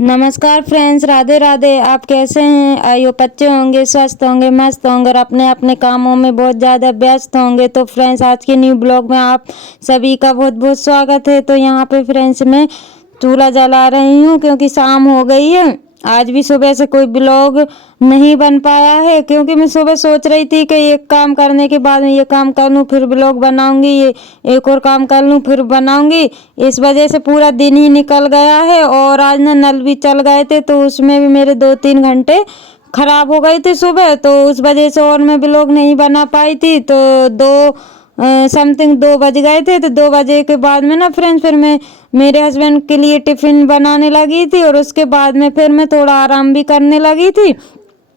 नमस्कार फ्रेंड्स, राधे राधे। आप कैसे हैं? आई होप अच्छे होंगे, स्वस्थ होंगे, मस्त होंगे और अपने अपने कामों में बहुत ज़्यादा व्यस्त होंगे। तो फ्रेंड्स, आज के न्यू ब्लॉग में आप सभी का बहुत बहुत स्वागत है। तो यहाँ पे फ्रेंड्स मैं चूल्हा जला रही हूँ क्योंकि शाम हो गई है। आज भी सुबह से कोई ब्लॉग नहीं बन पाया है क्योंकि मैं सुबह सोच रही थी कि एक काम करने के बाद में ये काम कर लूँ फिर ब्लॉग बनाऊंगी, ये एक और काम कर लूँ फिर बनाऊंगी। इस वजह से पूरा दिन ही निकल गया है। और आज ना नल भी चल गए थे तो उसमें भी मेरे 2-3 घंटे खराब हो गए थे सुबह, तो उस वजह से और मैं ब्लॉग नहीं बना पाई थी। तो समथिंग 2 बज गए थे। तो 2 बजे के बाद में ना फ्रेंड्स फिर मैं मेरे हस्बैंड के लिए टिफ़िन बनाने लगी थी और उसके बाद में फिर मैं थोड़ा आराम भी करने लगी थी।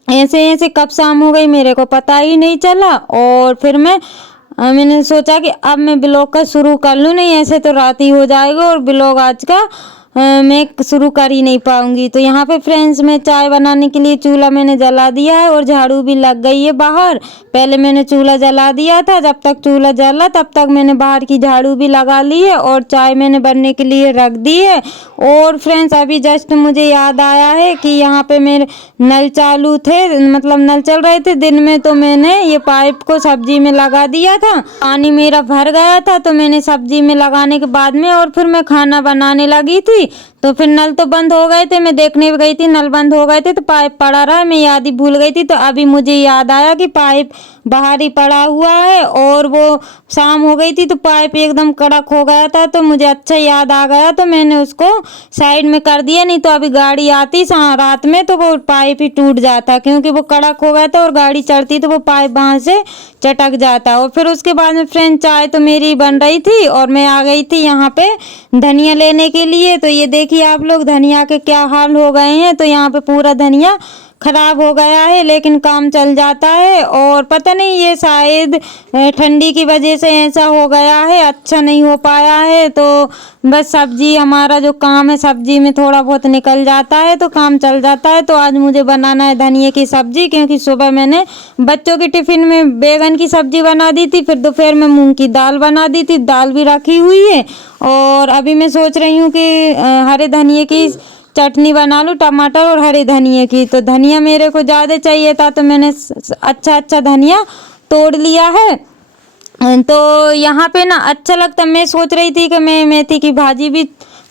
ऐसे ऐसे कब शाम हो गई मेरे को पता ही नहीं चला। और फिर मैंने सोचा कि अब मैं ब्लॉग का शुरू कर लूँ, नहीं ऐसे तो रात ही हो जाएगा और ब्लॉग आज का मैं शुरू कर ही नहीं पाऊंगी। तो यहाँ पे फ्रेंड्स मैं चाय बनाने के लिए चूल्हा मैंने जला दिया है और झाड़ू भी लग गई है बाहर। पहले मैंने चूल्हा जला दिया था, जब तक चूल्हा जला तब तक मैंने बाहर की झाड़ू भी लगा ली है और चाय मैंने बनने के लिए रख दी है। और फ्रेंड्स अभी जस्ट मुझे याद आया है कि यहाँ पे मेरे नल चालू थे, मतलब नल चल रहे थे दिन में, तो मैंने ये पाइप को सब्जी में लगा दिया था। पानी मेरा भर गया था तो मैंने सब्जी में लगाने के बाद में और फिर मैं खाना बनाने लगी थी। तो फिर नल तो बंद हो गए थे, मैं देखने गई थी नल बंद हो गए थे तो पाइप पड़ा रहा है, मैं याद ही भूल गई थी। तो अभी मुझे याद आया कि पाइप बाहर ही पड़ा हुआ है और वो शाम हो गई थी तो पाइप एकदम कड़क हो गया था। तो मुझे अच्छा याद आ गया तो मैंने उसको साइड में कर दिया, नहीं तो अभी गाड़ी आती रात में तो वो पाइप ही टूट जाता क्योंकि वो कड़क हो गया था और गाड़ी चढ़ती तो वो पाइप वहाँ से चटक जाता। और फिर उसके बाद में फ्रेंड चाय तो मेरी बन रही थी और मैं आ गई थी यहाँ पे धनिया लेने के लिए। तो ये देखिए आप लोग धनिया के क्या हाल हो गए हैं। तो यहाँ पे पूरा धनिया खराब हो गया है लेकिन काम चल जाता है। और पता नहीं ये शायद ठंडी की वजह से ऐसा हो गया है, अच्छा नहीं हो पाया है। तो बस सब्जी हमारा जो काम है सब्जी में थोड़ा बहुत निकल जाता है तो काम चल जाता है। तो आज मुझे बनाना है धनिये की सब्जी क्योंकि सुबह मैंने बच्चों के टिफ़िन में बैगन की सब्जी बना दी थी, फिर दोपहर में मूंग की दाल बना दी थी, दाल भी रखी हुई है। और अभी मैं सोच रही हूँ कि हरे धनिये की चटनी बना लूँ, टमाटर और हरे धनिये की। तो धनिया मेरे को ज़्यादा चाहिए था तो मैंने अच्छा धनिया तोड़ लिया है। तो यहाँ पे ना अच्छा लगता, मैं सोच रही थी कि मैं मेथी की भाजी भी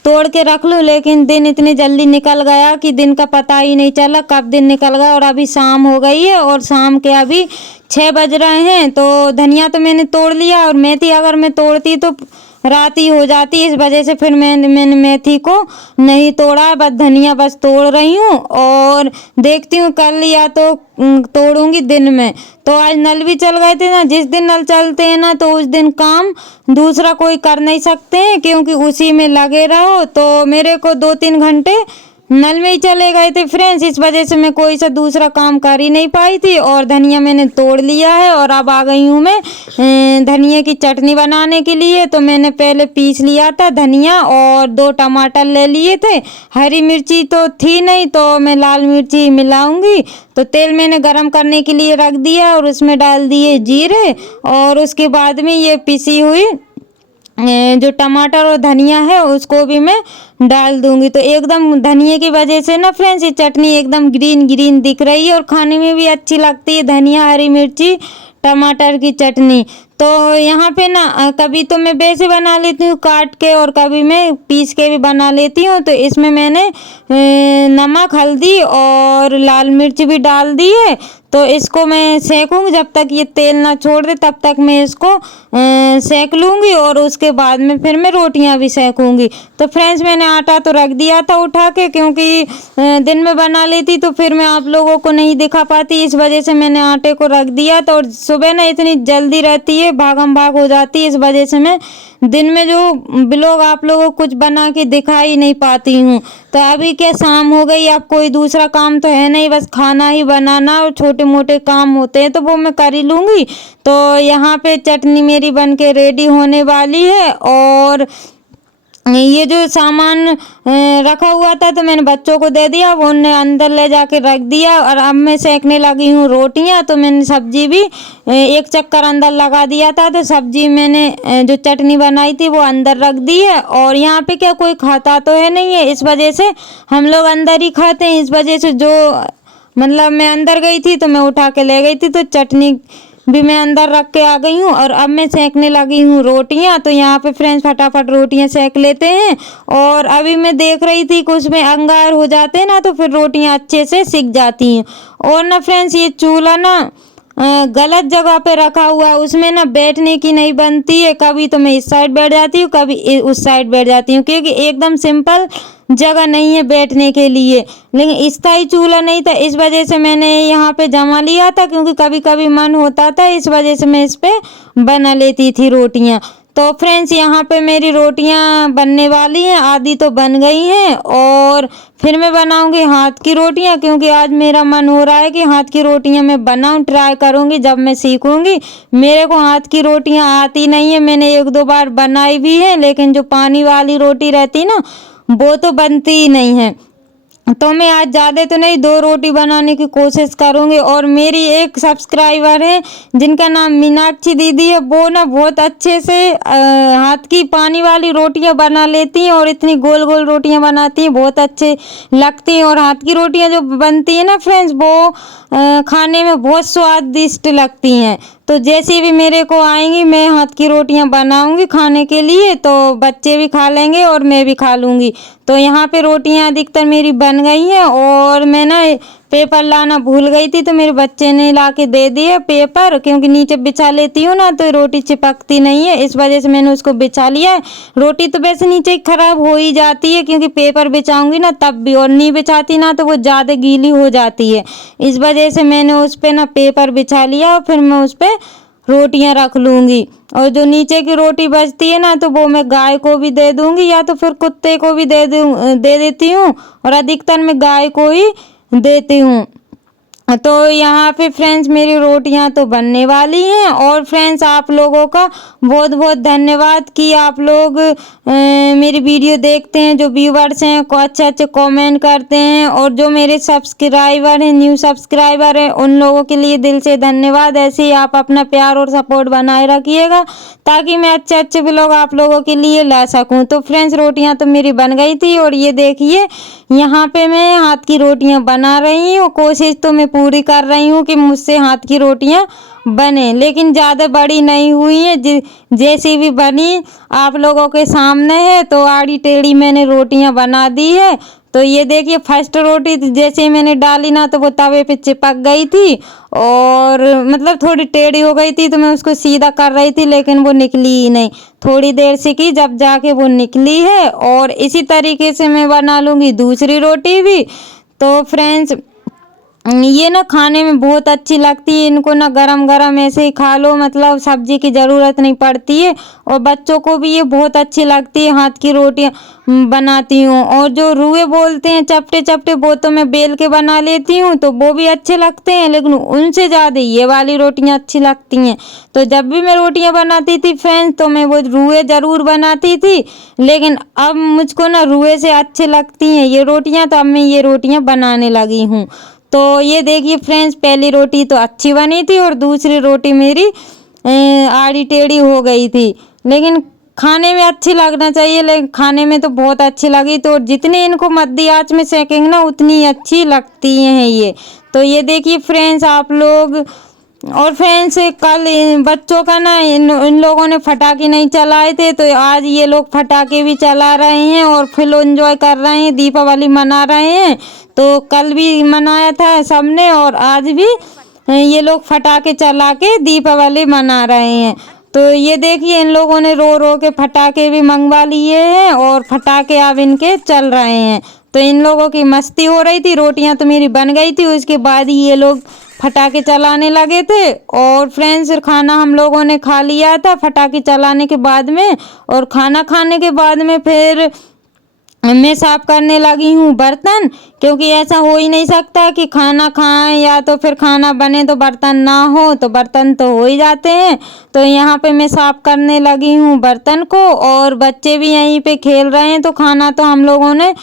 तोड़ के रख लूँ, लेकिन दिन इतनी जल्दी निकल गया कि दिन का पता ही नहीं चला कब दिन निकल गया। और अभी शाम हो गई है और शाम के अभी 6 बज रहे हैं। तो धनिया तो मैंने तोड़ लिया और मेथी अगर मैं तोड़ती तो रात ही हो जाती, इस वजह से फिर मैंने मेथी को नहीं तोड़ा, बस धनिया बस तोड़ रही हूँ और देखती हूँ कल या तो तोड़ूंगी दिन में। तो आज नल भी चल गए थे ना, जिस दिन नल चलते हैं ना तो उस दिन काम दूसरा कोई कर नहीं सकते हैं क्योंकि उसी में लगे रहो। तो मेरे को 2-3 घंटे नल में ही चले गए थे फ्रेंड्स, इस वजह से मैं कोई सा दूसरा काम कर ही नहीं पाई थी। और धनिया मैंने तोड़ लिया है और अब आ गई हूँ मैं धनिया की चटनी बनाने के लिए। तो मैंने पहले पीस लिया था धनिया और 2 टमाटर ले लिए थे, हरी मिर्ची तो थी नहीं तो मैं लाल मिर्ची मिलाऊंगी। तो तेल मैंने गरम करने के लिए रख दिया और उसमें डाल दिए जीरे और उसके बाद में ये पिसी हुई जो टमाटर और धनिया है उसको भी मैं डाल दूंगी। तो एकदम धनिया की वजह से ना फ्रेंड्स ये चटनी एकदम ग्रीन ग्रीन दिख रही है और खाने में भी अच्छी लगती है, धनिया हरी मिर्ची टमाटर की चटनी। तो यहाँ पे ना कभी तो मैं वैसे बना लेती हूँ काट के और कभी मैं पीस के भी बना लेती हूँ। तो इसमें मैंने नमक हल्दी और लाल मिर्च भी डाल दी है। तो इसको मैं सेकूँगी जब तक ये तेल ना छोड़ दे तब तक मैं इसको सेक लूँगी और उसके बाद में फिर मैं रोटियां भी सेकूँगी। तो फ्रेंड्स मैंने आटा तो रख दिया था उठा के क्योंकि दिन में बना लेती तो फिर मैं आप लोगों को नहीं दिखा पाती, इस वजह से मैंने आटे को रख दिया। तो और सुबह ना इतनी जल्दी रहती है, भागम भाग हो जाती है, इस वजह से मैं दिन में जो ब्लॉग आप लोगों को कुछ बना के दिखा ही नहीं पाती हूँ। तो अभी क्या शाम हो गई, अब कोई दूसरा काम तो है नहीं, बस खाना ही बनाना और छोटे मोटे काम होते हैं तो वो मैं कर ही लूँगी। तो यहाँ पे चटनी मेरी बन के रेडी होने वाली है और ये जो सामान रखा हुआ था तो मैंने बच्चों को दे दिया, वो उन्होंने अंदर ले जाके रख दिया। और अब मैं सेकने लगी हूँ रोटियाँ। तो मैंने सब्जी भी एक चक्कर अंदर लगा दिया था, तो सब्जी मैंने जो चटनी बनाई थी वो अंदर रख दी है। और यहाँ पे क्या कोई खाता तो है नहीं है, इस वजह से हम लोग अंदर ही खाते हैं। इस वजह से जो मतलब मैं अंदर गई थी तो मैं उठा के ले गई थी, तो चटनी भी मैं अंदर रख के आ गई हूँ। और अब मैं सेकने लगी हूँ रोटियाँ। तो यहाँ पे फ्रेंड्स फटाफट रोटियाँ सेक लेते हैं। और अभी मैं देख रही थी कि उसमें अंगार हो जाते हैं ना, तो फिर रोटियाँ अच्छे से सिक जाती हैं। और ना फ्रेंड्स ये चूल्हा ना गलत जगह पे रखा हुआ है, उसमें ना बैठने की नहीं बनती है। कभी तो मैं इस साइड बैठ जाती हूँ, कभी उस साइड बैठ जाती हूँ, क्योंकि एकदम सिंपल जगह नहीं है बैठने के लिए। लेकिन स्थायी चूल्हा नहीं था, इस वजह से मैंने यहाँ पे जमा लिया था, क्योंकि कभी कभी मन होता था, इस वजह से मैं इस पे बना लेती थी रोटियाँ। तो फ्रेंड्स यहाँ पे मेरी रोटियाँ बनने वाली हैं, आधी तो बन गई हैं। और फिर मैं बनाऊंगी हाथ की रोटियाँ, क्योंकि आज मेरा मन हो रहा है कि हाथ की रोटियाँ मैं बनाऊं, ट्राई करूंगी जब मैं सीखूंगी। मेरे को हाथ की रोटियाँ आती नहीं है, मैंने एक दो बार बनाई भी है, लेकिन जो पानी वाली रोटी रहती ना वो तो बनती ही नहीं है। तो मैं आज ज़्यादा तो नहीं, 2 रोटी बनाने की कोशिश करूँगी। और मेरी एक सब्सक्राइबर है जिनका नाम मीनाक्षी दीदी है, वो ना बहुत अच्छे से हाथ की पानी वाली रोटियां बना लेती हैं, और इतनी गोल गोल रोटियां बनाती हैं, बहुत अच्छे लगती हैं। और हाथ की रोटियां जो बनती हैं ना फ्रेंड्स, वो खाने में बहुत स्वादिष्ट लगती हैं। तो जैसे भी मेरे को आएंगी मैं हाथ की रोटियां बनाऊंगी खाने के लिए, तो बच्चे भी खा लेंगे और मैं भी खा लूँगी। तो यहाँ पे रोटियां अधिकतर मेरी बन गई हैं। और मैं ना पेपर लाना भूल गई थी, तो मेरे बच्चे ने ला के दे दिए पेपर, क्योंकि नीचे बिछा लेती हूँ ना तो रोटी चिपकती नहीं है, इस वजह से मैंने उसको बिछा लिया है। रोटी तो वैसे नीचे ही खराब हो ही जाती है, क्योंकि पेपर बिछाऊंगी ना तब भी, और नहीं बिछाती ना तो वो ज़्यादा गीली हो जाती है। इस वजह से मैंने उस पर ना पेपर बिछा लिया, और फिर मैं उस पर रोटियां रख लूँगी। और जो नीचे की रोटी बचती है ना तो वो मैं गाय को भी दे दूँगी, या तो फिर कुत्ते को भी दे देती हूँ। और अधिकतर मैं गाय को ही देती हूँ। तो यहाँ पे फ्रेंड्स मेरी रोटियां तो बनने वाली हैं। और फ्रेंड्स आप लोगों का बहुत बहुत धन्यवाद कि आप लोग मेरी वीडियो देखते हैं, जो व्यूवर्स हैं को अच्छे अच्छे कमेंट करते हैं। और जो मेरे सब्सक्राइबर हैं, न्यू सब्सक्राइबर हैं, उन लोगों के लिए दिल से धन्यवाद। ऐसे ही आप अपना प्यार और सपोर्ट बनाए रखिएगा, ताकि मैं अच्छे अच्छे व्लॉग आप लोगों के लिए ला सकूं। तो फ्रेंड्स रोटियां तो मेरी बन गई थी, और ये देखिए यहाँ पे मैं हाथ की रोटियां बना रही हूँ। कोशिश तो मैं पूरी कर रही हूँ कि मुझसे हाथ की रोटियां बने, लेकिन ज़्यादा बड़ी नहीं हुई है। जैसी भी बनी आप लोगों के सामने है, तो आड़ी टेढ़ी मैंने रोटियां बना दी है। तो ये देखिए फर्स्ट रोटी जैसे ही मैंने डाली ना तो वो तवे पे चिपक गई थी, और मतलब थोड़ी टेढ़ी हो गई थी, तो मैं उसको सीधा कर रही थी, लेकिन वो निकली ही नहीं। थोड़ी देर से की जब जाके वो निकली है। और इसी तरीके से मैं बना लूँगी दूसरी रोटी भी। तो फ्रेंड्स ये ना खाने में बहुत अच्छी लगती है, इनको ना गरम गरम ऐसे ही खा लो, मतलब सब्जी की ज़रूरत नहीं पड़ती है। और बच्चों को भी ये बहुत अच्छी लगती है, हाथ की रोटियां बनाती हूँ। और जो रुए बोलते हैं चपटे चपटे, वो तो मैं बेल के बना लेती हूँ, तो वो भी अच्छे लगते हैं, लेकिन उनसे ज़्यादा ये वाली रोटियाँ अच्छी लगती हैं। तो जब भी मैं रोटियाँ बनाती थी फ्रेंड्स, तो मैं वो रुए ज़रूर बनाती थी, लेकिन अब मुझको ना रुए से अच्छी लगती हैं ये रोटियाँ, तो अब मैं ये रोटियाँ बनाने लगी हूँ। तो ये देखिए फ्रेंड्स पहली रोटी तो अच्छी बनी थी, और दूसरी रोटी मेरी आड़ी टेढ़ी हो गई थी, लेकिन खाने में अच्छी लगना चाहिए, लेकिन खाने में तो बहुत अच्छी लगी। तो जितनी इनको मध्य आंच में सेकेंगे ना उतनी अच्छी लगती हैं ये। तो ये देखिए फ्रेंड्स आप लोग। और फ्रेंड्स कल बच्चों का ना इन लोगों ने फटाके नहीं चलाए थे, तो आज ये लोग फटाके भी चला रहे हैं और फुल एंजॉय कर रहे हैं, दीपावली मना रहे हैं। तो कल भी मनाया था सबने, और आज भी ये लोग फटाके चला के दीपावली मना रहे हैं। तो ये देखिए इन लोगों ने रो रो के फटाके भी मंगवा लिए हैं, और फटाके अब इनके चल रहे हैं। तो इन लोगों की मस्ती हो रही थी। रोटियां तो मेरी बन गई थी, उसके बाद ही ये लोग फटाके चलाने लगे थे। और फ्रेंड्स खाना हम लोगों ने खा लिया था फटाके चलाने के बाद में, और खाना खाने के बाद में फिर मैं साफ करने लगी हूँ बर्तन, क्योंकि ऐसा हो ही नहीं सकता कि खाना खाएं या तो फिर खाना बने तो बर्तन ना हो, तो बर्तन तो हो ही जाते हैं। तो यहाँ पे मैं साफ करने लगी हूँ बर्तन को, और बच्चे भी यहीं पे खेल रहे हैं। तो खाना तो हम लोगों ने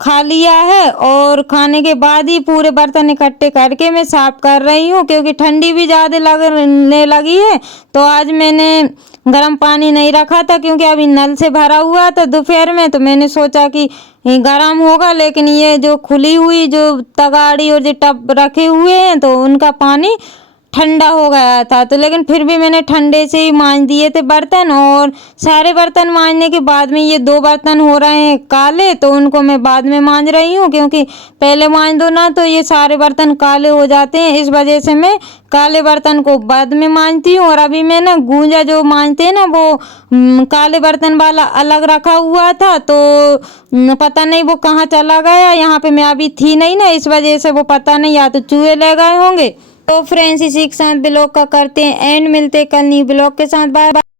खा लिया है, और खाने के बाद ही पूरे बर्तन इकट्ठे करके मैं साफ कर रही हूँ, क्योंकि ठंडी भी ज़्यादा लगने लगी है। तो आज मैंने गर्म पानी नहीं रखा था, क्योंकि अभी नल से भरा हुआ था दोपहर में, तो मैंने सोचा कि गर्म होगा, लेकिन ये जो खुली हुई जो तगाड़ी और जो टब रखे हुए हैं तो उनका पानी ठंडा हो गया था। तो लेकिन फिर भी मैंने ठंडे से ही मांज दिए थे बर्तन, और सारे बर्तन मांजने के बाद में ये 2 बर्तन हो रहे हैं काले, तो उनको मैं बाद में मांज रही हूँ, क्योंकि पहले मांज दो ना तो ये सारे बर्तन काले हो जाते हैं। इस वजह से मैं काले बर्तन को बाद में मांजती हूँ। और अभी मैं ना गूंजा जो मांजते हैं ना, वो काले बर्तन वाला अलग रखा हुआ था, तो पता नहीं वो कहाँ चला गया। यहाँ पे मैं अभी थी नहीं ना, इस वजह से वो पता नहीं, या तो चूहे ले गए होंगे। तो फ्रेंड्स, इसी के साथ ब्लॉग का करते हैं एंड, मिलते हैं कल न्यू ब्लॉग के साथ। Bye bye.